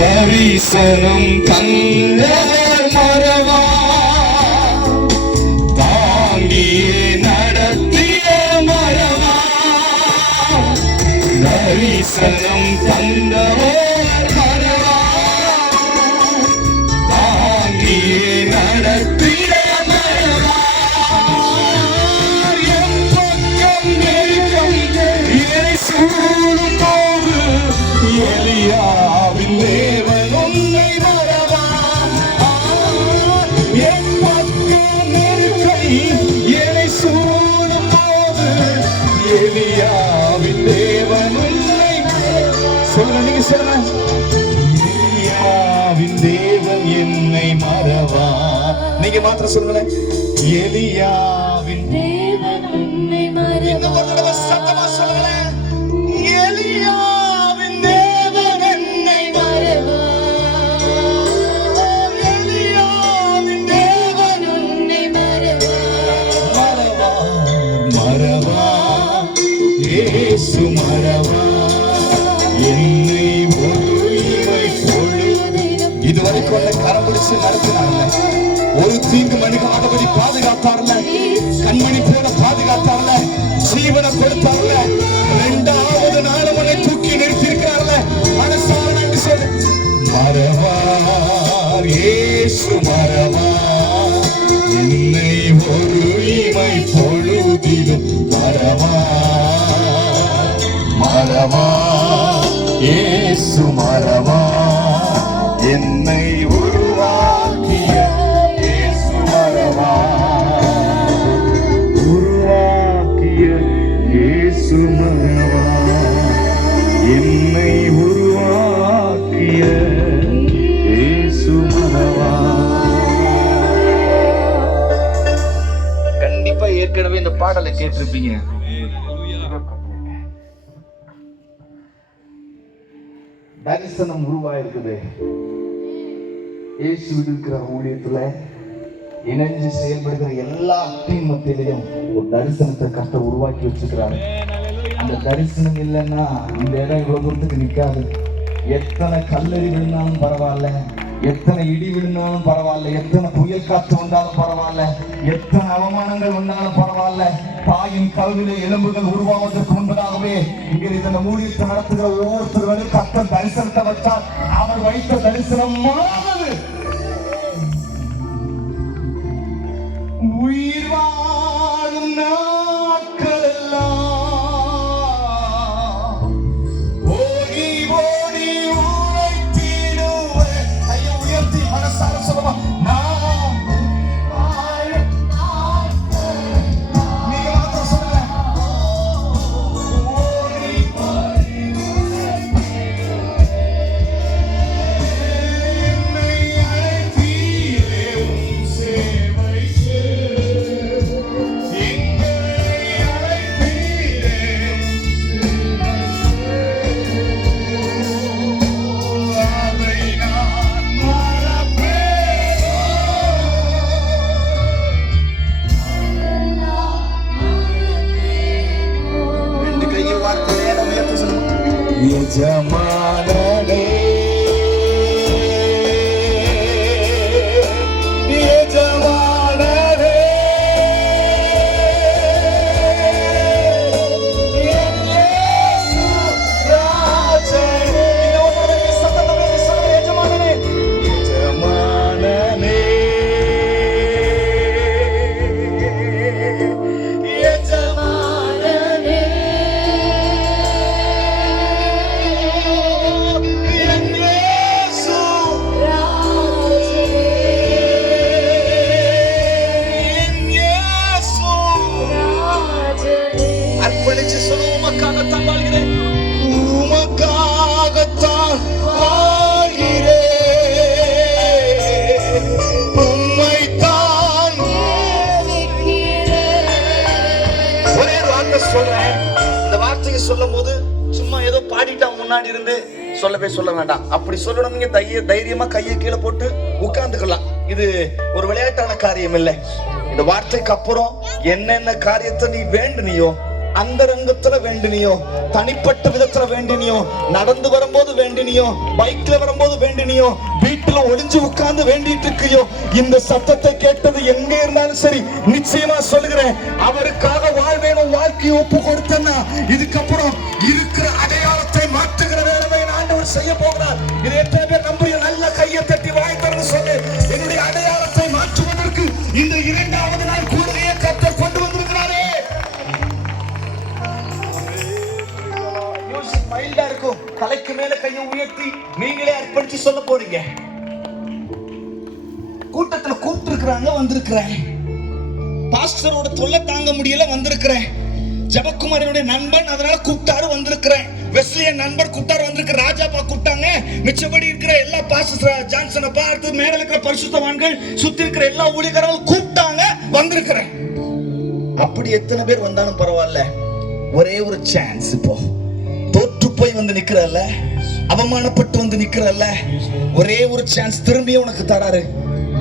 தரிசனம் தந்த மரவா தாங்கியே நடத்திய மரவா தரிசனம் தந்தவர் மரவா தாங்கியே நடத்திய மரவா என் பக்கம் நெருக்கம் இறை சூழும் போது எலியாவின் தேவன் உன்னை மறவா என் பக்கம் நெருக்கை என்னை சூழும் போது எலியாவின் தேவன் உன்னை சொல்லுங்க நீங்க சொல்லுங்க எலியாவின் தேவன் என்னை மறவா நீங்க மாத்திரம் சொல்லுங்களேன் எலியாவின் தேவன் உன்னை மறவா இன்னும் ஒரு தடவை சத்தமா சொல்லுங்களேன் மறவா என்னை ஒருமை பொழுது இதுவரைக்கும் உன்னை கரம் பிடிச்சு நடத்தினார்ல ஒரு தீங்கு மணிக்காதபடி பாதுகாத்தார்ல கண்மணி போல பாதுகாத்தார்ல ஜீவனை கொடுத்தார்ல இரண்டாவது நாள் உன்னை தூக்கி நிறுத்தியிருக்கிறார்ல மனசார நன்றி சொல்லு மறவார் இயேசு மறவா என்னை ஒருமை பொழுதிலும் மறவா மறவா இயேசு மறவா என்னை உருவாக்கிய இயேசு மறவா உருவாக்கிய இயேசு மறவா என்னை உருவாக்கிய இயேசு மறவா. கண்டிப்பா ஏற்கனவே இந்த பாடலை கேட்டிருப்பீங்க. தரிசனம் உருவாயிருக்குது. இயேசு இருக்கிற ஊழியத்துல இணைஞ்சு செயல்படுகிற எல்லா டீம் மத்தியிலையும் ஒரு தரிசனத்தை கர்த்தர் உருவாக்கி வச்சுக்கிறாரு. அந்த தரிசனம் இல்லைன்னா இந்த இடம் இவ்வளவு தூரத்துக்கு நிற்காது. எத்தனை கல்லறி விழுந்தாலும் பரவாயில்ல, எத்தனை இடி விழுந்தாலும் பரவாயில்ல, எத்தனை புயல் காற்று வந்தாலும் பரவாயில்ல, எத்தனை அவமானங்கள் வந்தாலும் பரவாயில்ல, தாயின் கல்வியிலே எலும்புகள் உருவாவதற்கு முன்பதாகவே இங்கே இந்த ஊழியத்தை நடத்துகிற ஒவ்வொருத்தரும் கர்த்தர் தரிசனத்தை வச்சால் அவர் வைத்த தரிசனம் மாறாதது. உயிர் வாழும் நாட்கள் எல்லாம் ஓடி ஓடி உழைத்திடுவேன். ஐயா உயர்த்தி மனசார சொல்லுமா எஜமானனே எஜமானனே இயேசு ராஜனே இன்னொரு சத்தத்தோட சொல்லுங்க எஜமானனே எஜமானனே சொல்லும் போது சும்மா ஏதோ பாடிட்டா முன்னாடி இருந்து சொல்லவே சொல்ல வேண்டாம். அப்படி சொல்லணும். நீங்க தைரியமா கையை கீழே போட்டு உட்கார்ந்துக்கலாம். இது ஒரு விளையாட்டான காரியம் இல்லை. இந்த வார்த்தைக்கு அப்புறம் என்னென்ன காரியத்தை நீ வேண்டுனியோ அந்தரங்கத்துல வேண்டினியோ, தனிப்பட்ட விதத்துல வேண்டினியோ, நடந்து வரும்போது வேண்டினியோ, பைக்ல வரும்போது வேண்டினியோ, வீட்டுல ஒளிஞ்சு உட்கார்ந்து வேண்டிட்டு இருக்கியோ, இந்த சத்தத்தை கேட்டது எங்க இருந்தாலும் சரி, நிச்சயமா சொல்லுகிறேன், அவருக்காக வாழ்வேனும் வாழ்க்கையை ஒப்பு கொடுத்தேன்னா இதுக்கப்புறம் இருக்கிற அடையாளத்தை மாற்றுகிற வேலையை ஆண்டவர் செய்ய போகிறார். இது எத்தனை பேர் நம்புறீங்க? நல்ல கையை தட்டி வாய் திறந்து சொல்லு. என்னுடைய அடையாளத்தை மாற்றுவதற்கு இந்த 2வது நாள் கூடுகையை கர்த்தர் கொண்டு வந்திருக்கிறாரே. மைல்டா இருக்கும். தலைக்கு மேல கையை உயர்த்தி நீங்களே அர்ப்பணிச்சு சொல்ல போறீங்க. கூட்டத்துல கூப்பிட்டு இருக்கிறாங்க, வந்திருக்கிறேன். பாஸ்டரோட தொல்லை தாங்க முடியல, வந்திருக்கிறேன். ஜபக்குமாரனுடைய நண்பன் அதனால கூப்பிட்டாரு, வந்திருக்கிறேன். வெஸ்லியன் நண்பர் கூப்பிட்டாரு, வந்திருக்கிறேன். ராஜாப்பா கூப்பிட்டாங்க. மிச்சபடி இருக்கிற எல்லா பாஸ்டர் ஜான்சனை பார்த்து மேல இருக்கிற பரிசுத்தவான்கள் சுத்தி இருக்கிற எல்லா ஊழியர்களும் கூப்பிட்டாங்க, வந்திருக்கிறேன். அப்படி எத்தனை பேர் வந்தாலும் பரவாயில்ல, ஒரே ஒரு சான்ஸ். இப்போ தோற்று போய் வந்து நிக்கிறல்ல, அவமானப்பட்டு வந்து நிக்கிறல்ல, ஒரே ஒரு சான்ஸ் திரும்பி உனக்கு தராரு.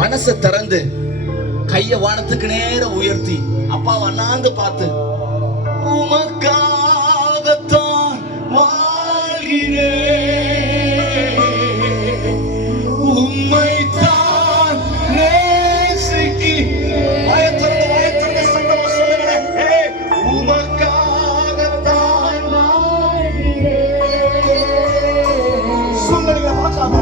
மனசை திறந்து கைய வானத்துக்கு நேர உயர்த்தி அப்பா அண்ணாந்து பார்த்து, உமக்காகத்தான் வாழ்கிறேன், உம்மைத்தான் நேசிக்கிறேன். வாயத்திறந்து சத்தமா சொல்லுங்களேன். உமக்காகத்தான் வாழ்கிறேன். சொல்லுங்க வாக்காக.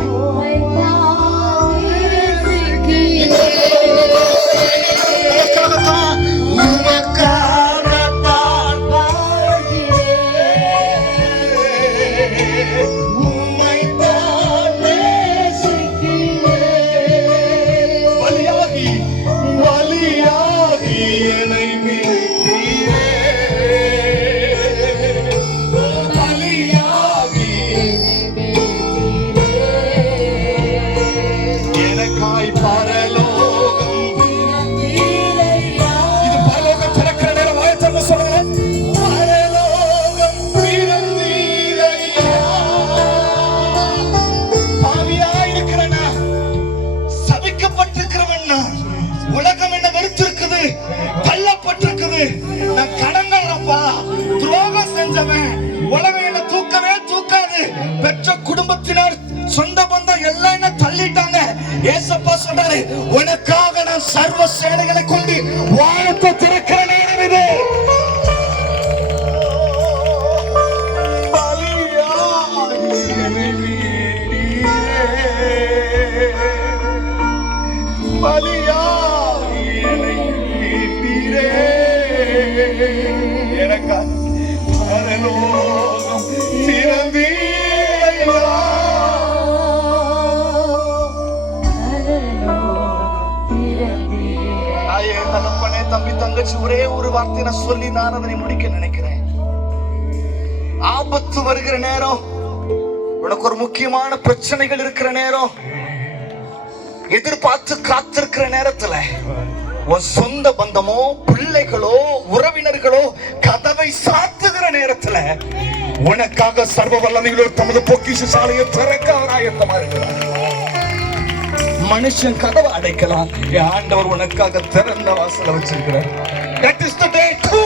நான் கடங்காரப்பா, துரோகம் செஞ்சவன், உலகம் என்ன தூக்கவே தூக்காது. பெற்ற குடும்பத்தினர், சொந்த பந்தம் எல்லாம் என்ன தள்ளிட்டாங்க. ஏசப்பா சொல்றாரு, உனக்காக நான் சர்வ சேனைகளை கொண்டு வானத்தை திறக்கிற நேரம் இது. தம்பி தங்கச்சி, ஒரே ஒரு வார்த்தை நான் சொல்லி நான் அதனை முடிக்க நினைக்கிறேன். ஆபத்து வருகிற நேரம், உனக்கு ஒரு முக்கியமான பிரச்சனைகள் இருக்கிற நேரம், எதிர்பார்த்து காத்திருக்கிற நேரத்துல உன் சொந்த பந்தமோ பிள்ளைகளோ உறவினர்களோ கதவை சாத்துகிற நேரத்துல உனக்காக சர்வ வல்லமைகளோடு தமது பொக்கிஷ சாலையை திறக்க ஆயத்தமா இருக்கிறார். மனுஷன் கதவை அடைக்கலாம், ஆண்டவர் உனக்காக திறந்த வாசலை வச்சிருக்கிறார். That is the day 2.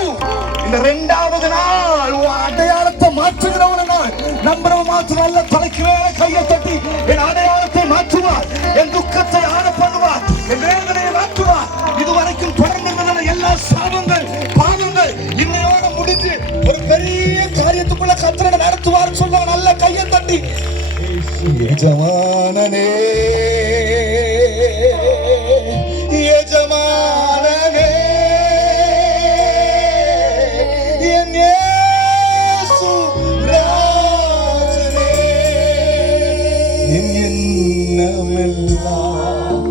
இந்த 2வது நாள் உன் அடையாளத்தை மாற்றுகிற ஒரு நாள். நம்புறவன் மாத்திரம் அல்ல, தலைக்கு மேல கையை தட்டி என் அடையாளத்தை மாற்றுவார், என் துக்கத்தை ஆன பண்ணுவார், என் வேதனையை மாற்றுவார். இதுவரைக்கும் தொடர்ந்து எல்லா சாபங்கள் பாவங்கள் இன்னையோட முடிஞ்சு ஒரு பெரிய காரியத்துக்குள்ள கர்த்தர் நடத்துவார் சொல்ல நல்ல கையை தட்டி, எஜமானனே எஜமானனே என் இயேசு ராஜனே, என் எண்ணமெல்லாம்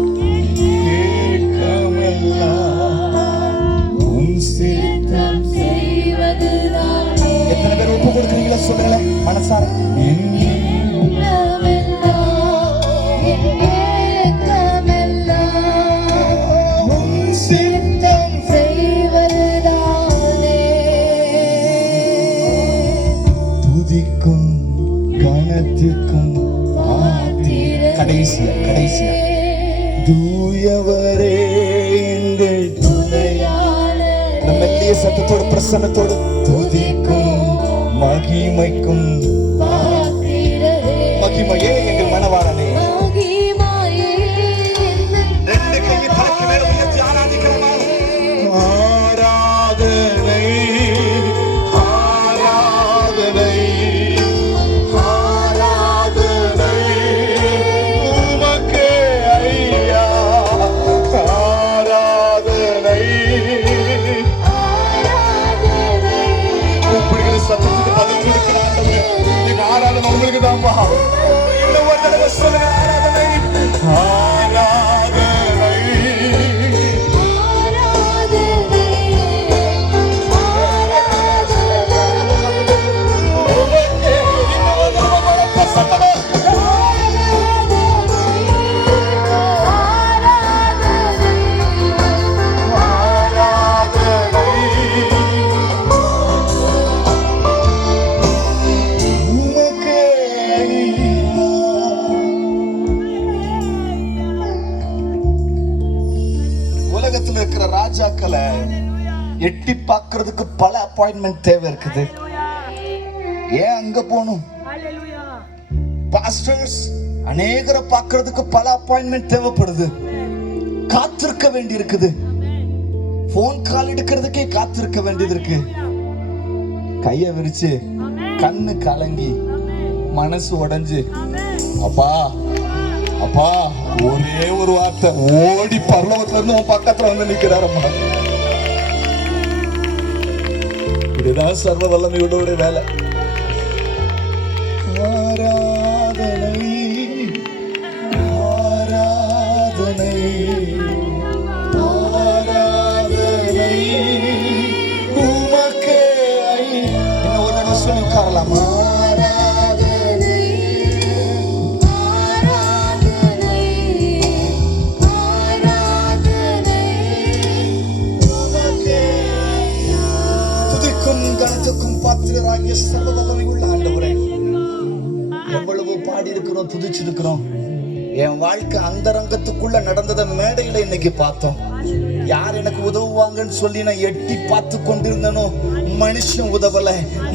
ஏக்கமெல்லாம் உன் சித்தம் செய்வதுதானே. எத்தனை பேர் ஒப்பு கொடுக்குறீங்களா சொல்லுங்களேன் மனசார. கடைசியா தூயவரே எங்கள் துணையாளரே, பெரிய சத்தத்தோடு பிரசன்னத்தோடு துதிக்கும் மகிமைக்கும் மகிமையே எங்கள் மனவாளனே. ரெண்டு கையை தலைக்கு மேல உயர்த்தி ஆராதிக்கிறோமா? ஆராதனை ஆராதனை ஆராதனை உமக்கே ஐயா. ஆராதனை கூப்பிடுகிற சத்தத்துக்கு பதில் கொடுக்கிற ஆண்டவரே, எங்க ஆராதனை உங்களுக்கு தான்ப்பா. இந்த ஒரு தடவை சொல்லுங்க, ஆராதனை ஆராதனை உலகத்துல இருக்கிற ராஜாக்களை எட்டி பார்க்கிறதுக்கு பல அப்பாயின்மெண்ட் தேவை இருக்குது. ஏன் அங்க போகணும்? பாஸ்டர்ஸ் அநேகரை பார்க்கிறதுக்கு பல அப்பாயின்மெண்ட் தேவைப்படுது. காத்திருக்க வேண்டி இருக்குது. போன் கால் எடுக்கிறதுக்கே காத்திருக்க வேண்டியது இருக்கு. கைய விரிச்சு கண்ணு கலங்கி மனசு உடைஞ்சு அப்பா அப்பா ஒரே ஒரு வார்த்தை ஓடி பரலோகத்துல இருந்து உன் பக்கத்துல வந்து நிக்கிறாரம்மா. இதுதான் சர்வ வல்லமையோட வேலை. ஆராதனை ஆராதனை ஆராதனை உமக்கே. என்ன ஒரு தடவை சொல்லி உட்காரலாமா? பாத்திரராகிய சர்வ வல்லமை உள்ள ஆண்டவரே, எவ்வளவு பாடி இருக்கிறோம், துதிச்சிருக்கிறோம். என் வாழ்க்கை அந்தரங்கத்துக்குள்ள நடந்தத மேடையில இன்னைக்கு பார்த்தோம். யார் எனக்கு உதவுவாங்கன்னு சொல்லி நான் எட்டி பார்த்து கொண்டிருந்தனோ, மனுஷன் உதவல.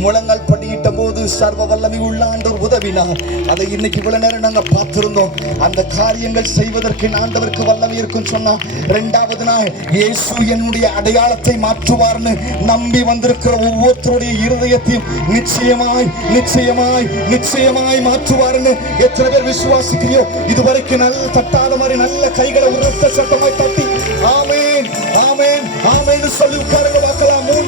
முழங்கால் படியிட்ட போது சர்வ வல்லமை உள்ள ஆண்டவர் உதவினார். அதை இன்னைக்கு இவ்வளவு நேரம் நாங்க பார்த்திருந்தோம். அந்த காரியங்கள் செய்வதற்கு ஆண்டவருக்கு வல்லமை இருக்குன்னு சொன்னா, இரண்டாவது நாள் இயேசு என்னுடைய அடையாளத்தை மாற்றுவார்னு நம்பி வந்திருக்கிற ஒவ்வொருத்தருடைய இருதயத்தையும் நிச்சயமாய் நிச்சயமாய் நிச்சயமாய் மாற்றுவார்னு எத்தனை பேர் விசுவாசிக்கிறியோ? இதுவரைக்கும் நல்ல தட்டாத மாதிரி நல்ல கைகளை உரத்த சட்டமாய் தட்டி ஆமென் ஆமென் ஆமென் சொல்லி உட்காருங்க பார்க்கலாம்.